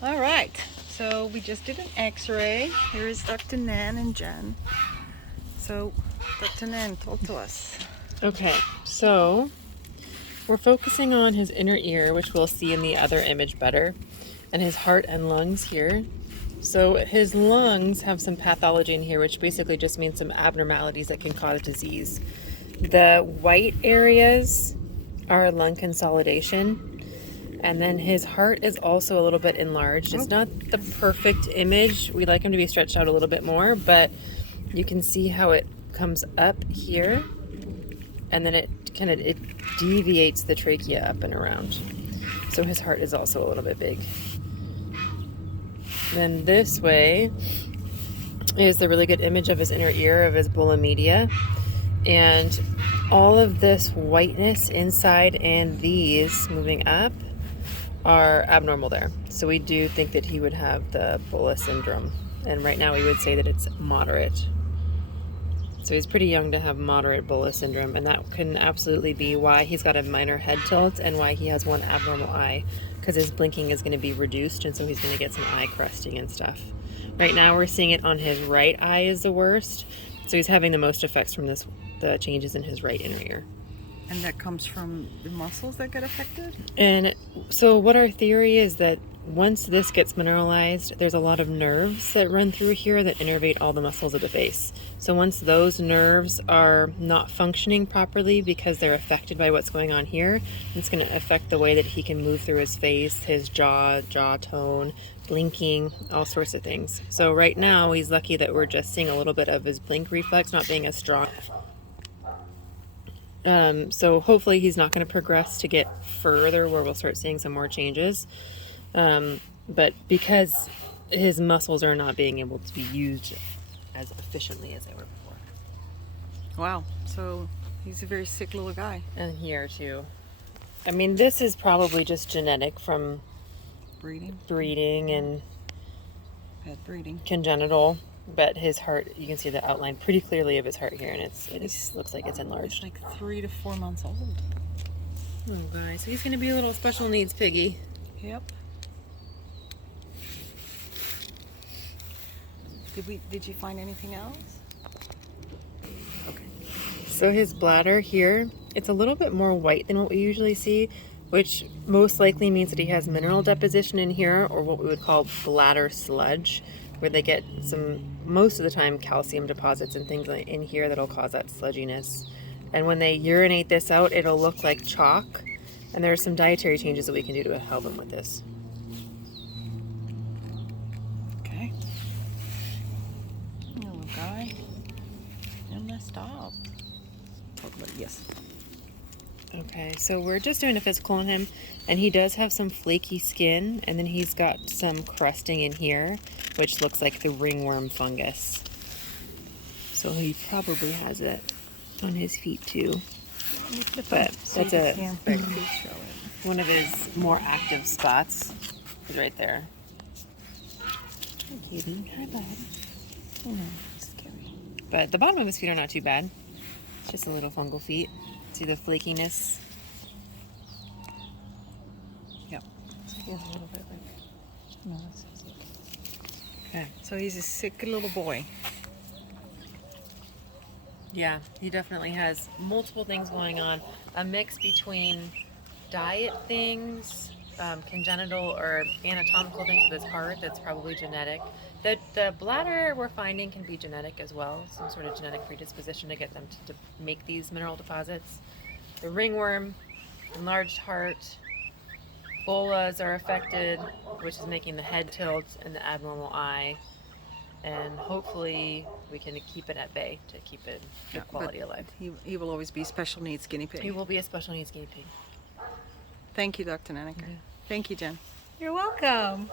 All right, so we just did an x-ray. Here is Dr. Nan and Jen. So, Dr. Nan, talk to us. Okay, so we're focusing on his inner ear, which we'll see in the other image better, and his heart and lungs here. So his lungs have some pathology in here, which basically just means some abnormalities that can cause disease. The white areas are lung consolidation. And then his heart is also a little bit enlarged. It's not the perfect image. We like him to be stretched out a little bit more, but you can see how it comes up here, and then it deviates the trachea up and around. So his heart is also a little bit big. Then this way is the really good image of his inner ear, of his bola media. And all of this whiteness inside and these moving up are abnormal there. So we do think that he would have the bola syndrome. And right now we would say that it's moderate. So he's pretty young to have moderate bola syndrome, and that can absolutely be why he's got a minor head tilt and why he has one abnormal eye, because his blinking is going to be reduced, and so he's going to get some eye crusting and stuff. Right now we're seeing it on his right eye is the worst. So he's having the most effects from the changes in his right inner ear. And that comes from the muscles that get affected? And so what our theory is that once this gets mineralized, there's a lot of nerves that run through here that innervate all the muscles of the face. So once those nerves are not functioning properly because they're affected by what's going on here, it's going to affect the way that he can move through his face, his jaw tone, blinking, all sorts of things. So right now he's lucky that we're just seeing a little bit of his blink reflex not being as strong. So hopefully he's not going to progress to get further where we'll start seeing some more changes. But because his muscles are not being able to be used as efficiently as they were before. Wow, so he's a very sick little guy. And here too. I mean, this is probably just genetic from breeding and bad breeding, congenital. But his heart, you can see the outline pretty clearly of his heart here, and it looks like it's enlarged. He's like 3 to 4 months old. Oh, guys, so he's going to be a little special needs piggy. Yep. Did you find anything else? Okay. So his bladder here, it's a little bit more white than what we usually see, which most likely means that he has mineral deposition in here, or what we would call bladder sludge, where they get most of the time, calcium deposits and things in here that'll cause that sludginess. And when they urinate this out, it'll look like chalk. And there are some dietary changes that we can do to help him with this. Okay. Little guy. You're messed up. Talk about it, yes. Okay, so we're just doing a physical on him, and he does have some flaky skin, and then he's got some crusting in here, which looks like the ringworm fungus. So he probably has it on his feet too. But that's one of his more active spots is right there. Hi, Katie. Hi, bud. Oh, scary. But the bottom of his feet are not too bad. It's just a little fungal feet. See the flakiness? Yep. Feels a little bit like... No, that's sick. Okay. So he's a sick little boy. Yeah, he definitely has multiple things going on. A mix between diet things, congenital or anatomical things with his heart that's probably genetic. The bladder we're finding can be genetic as well, some sort of genetic predisposition to get them to make these mineral deposits. The ringworm, enlarged heart, bolas are affected, which is making the head tilt and the abnormal eye. And hopefully we can keep it at bay to keep it good quality of life. He will always be special needs guinea pig. He will be a special needs guinea pig. Thank you, Dr. Nanica. Yeah. Thank you, Jen. You're welcome.